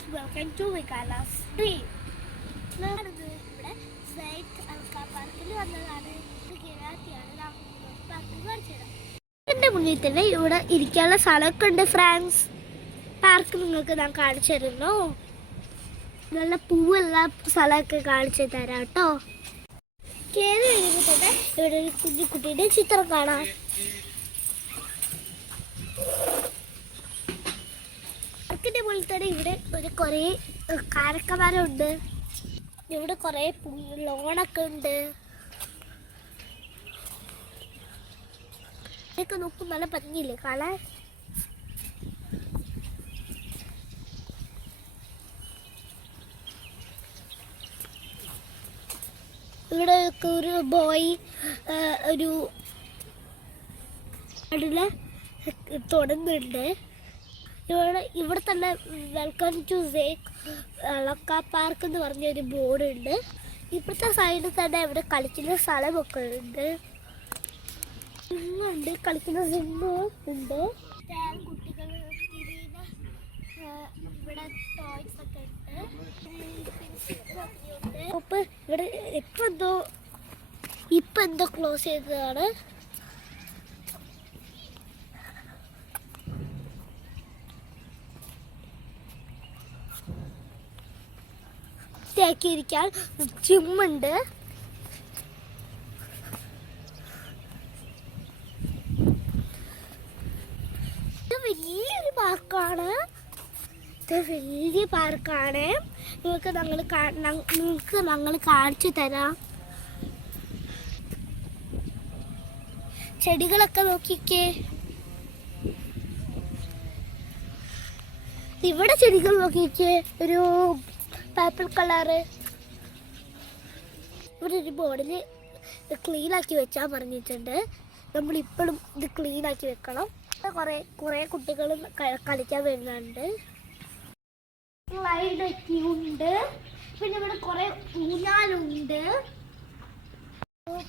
friends, welcome to Vikala's Dream. ഇവിടെ site Alka പാർക്കിൽ വന്നതാണ്. എൻ്റെ മുന്നിൽ തന്നെ ഇവിടെ ഇരിക്കാനുള്ള സ്ഥലമൊക്കെ ഉണ്ട് ഫ്രണ്ട്സ്. പാർക്ക് നിങ്ങൾക്ക് ഞാൻ കാണിച്ചു തരുന്നു. നല്ല പൂവുള്ള സ്ഥലമൊക്കെ കാണിച്ചു തരാം കേട്ടോ. കയറി കഴിയുമ്പോൾ തന്നെ ഇവിടെ ഒരു കുഞ്ഞു കുട്ടിയുടെ ചിത്രം കാണാം. പാർക്കിൻ്റെ മുകളിൽ തന്നെ ഇവിടെ കുറേ കാരക്കമരമുണ്ട്. ഇവിടെ കുറേ ലോണൊക്കെ ഉണ്ട്. ഇതൊക്കെ നോക്കും നല്ല ഭംഗിയില്ലേ കാണാൻ. ഇവിടെ ഒരു ബോയ് ഒരു അതില് തുടങ്ങുന്നുണ്ട്. ഇവിടെ തന്നെ വെൽക്കം ടു അൽക്കാ പാർക്ക് എന്ന് പറഞ്ഞൊരു ബോർഡ് ഉണ്ട്. ഇപ്പോഴത്തെ സൈഡിൽ തന്നെ ഇവിടെ കളിക്കുന്ന സ്ഥലമൊക്കെ ഉണ്ട്. ഉണ്ട് കളിക്കുന്ന സിമ്മും ഉണ്ട്. കുട്ടികൾ ഇവിടെ ടോയ്സ് ഒക്കെ ഉണ്ട്. ഇവിടെ ഇപ്പൊ എന്തോ ക്ലോസ് ചെയ്തതാണ്. ിരിക്കാൻ ജിമ്മുണ്ട്. ഇത് വലിയൊരു പാർക്കാണ്. നിങ്ങൾക്ക് ഞങ്ങൾ കാണിച്ചു തരാം. ചെടികളൊക്കെ നോക്കിക്കേ. ഇവിടെ ചെടികൾ നോക്കിക്കേ, ഒരു പർപ്പിൾ കളറ്. ഇവിടെ ഒരു ബോർഡിൽ ക്ലീനാക്കി വെച്ചാൽ പറഞ്ഞിട്ടുണ്ട്. നമ്മളിപ്പോഴും ഇത് ക്ലീനാക്കി വെക്കണം. കുറേ കുട്ടികൾ കളിക്കാൻ വരുന്നുണ്ട്. സ്ലൈഡൊക്കെ ഉണ്ട്. പിന്നെ ഇവിടെ കുറേ ഊഞ്ഞാലുണ്ട്.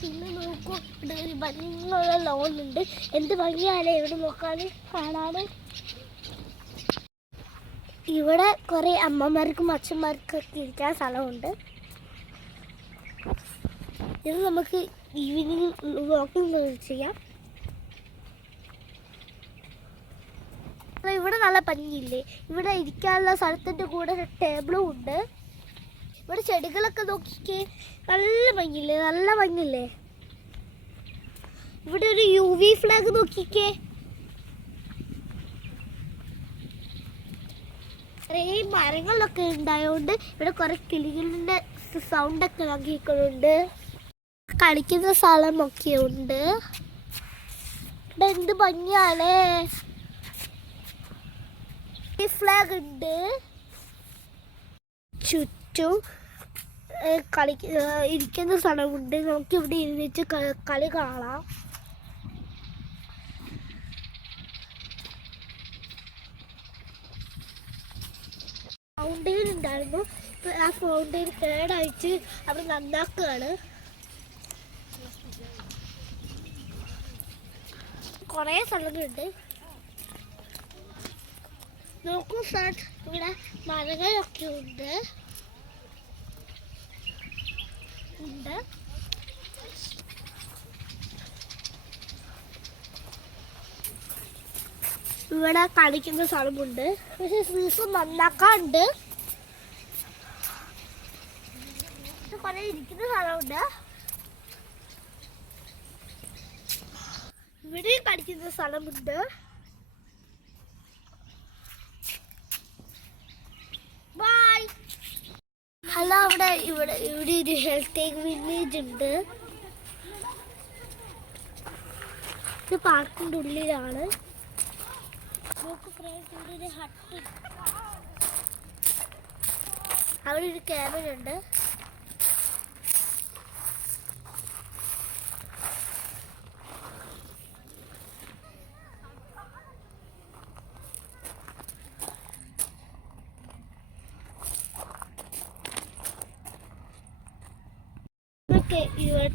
പിന്നെ നോക്കൂ, ഇവിടെ ഒരു ഭംഗിയുള്ള ലോണുണ്ട്. എന്ത് ഭംഗിയാലേ ഇവിടെ നോക്കാൻ കാണാൻ. ഇവിടെ കുറേ അമ്മമാർക്കും അച്ഛന്മാർക്കും ഒക്കെ ഇരിക്കാൻ സ്ഥലമുണ്ട്. ഇത് നമുക്ക് ഈവനിങ് വാക്കിംഗ് ചെയ്യാം. ഇവിടെ നല്ല ഭംഗിയില്ലേ. ഇവിടെ ഇരിക്കാനുള്ള സ്ഥലത്തിൻ്റെ കൂടെ ടേബിളും ഉണ്ട്. ഇവിടെ ചെടികളൊക്കെ നോക്കിക്കേ, നല്ല ഭംഗിയില്ലേ. ഇവിടെ ഒരു UV ഫ്ലാഗ് നോക്കിക്കേ. കുറേ മരങ്ങളൊക്കെ ഉണ്ടായതുകൊണ്ട് ഇവിടെ കുറേ കിളികളുടെ സൗണ്ടൊക്കെ കേൾക്കുന്നുണ്ട്. കളിക്കുന്ന സ്ഥലമൊക്കെ ഉണ്ട്. ഇവിടെ എന്ത് ഭംഗിയാണേ. ഫ്ലാഗ് ഉണ്ട്. ചുറ്റും ഇരിക്കുന്ന സ്ഥലമുണ്ട്. നമുക്ക് ഇവിടെ ഇരുന്നിട്ട് കളി കാണാം. ഫൗണ്ടെയിൻ ഉണ്ടായിരുന്നു. ആ ഫൗണ്ടെയിൻ കേടായിട്ട് അവിടെ നന്നാക്കുകയാണ്. കുറേ സ്ഥലങ്ങളുണ്ട്. നോക്കൂ ഫ്രണ്ട്സ്, ഇവിടെ മരങ്ങളൊക്കെ ഉണ്ട്. ഇവിടെ കളിക്കുന്ന സ്ഥലമുണ്ട്. പക്ഷെ സീസൺ നന്നാക്കാണ്ട്. കുറെ ഇരിക്കുന്ന സ്ഥലമുണ്ട്. ഇവിടെ കളിക്കുന്ന സ്ഥലമുണ്ട്. ബൈ. ഹലോ, ഇവിടെ ഒരു ഹെൽത്ത് വില്ലേജ് ഉണ്ട്. ഇത് പാർക്കിൻ്റെ ഉള്ളിലാണ്. ഇവിടെ ഒരു ഹട്ട്. അവിടെ ഒരു ക്യാബിൻ ഉണ്ട്.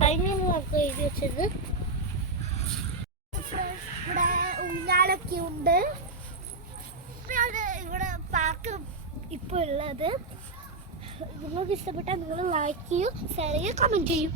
ടൈമിംഗ് ഒക്കെ എഴുതി വെച്ചത്. ഇവിടെ ഊഞ്ഞാലൊക്കെ ഉണ്ട്. ഇവിടെ പാർക്ക് ഇപ്പോൾ ഉള്ളത്. നിങ്ങൾക്ക് ഇഷ്ടപ്പെട്ടാൽ നിങ്ങൾ ലൈക്ക് ചെയ്യൂ, ഷെയർ ചെയ്യൂ, കമൻറ്റ് ചെയ്യൂ.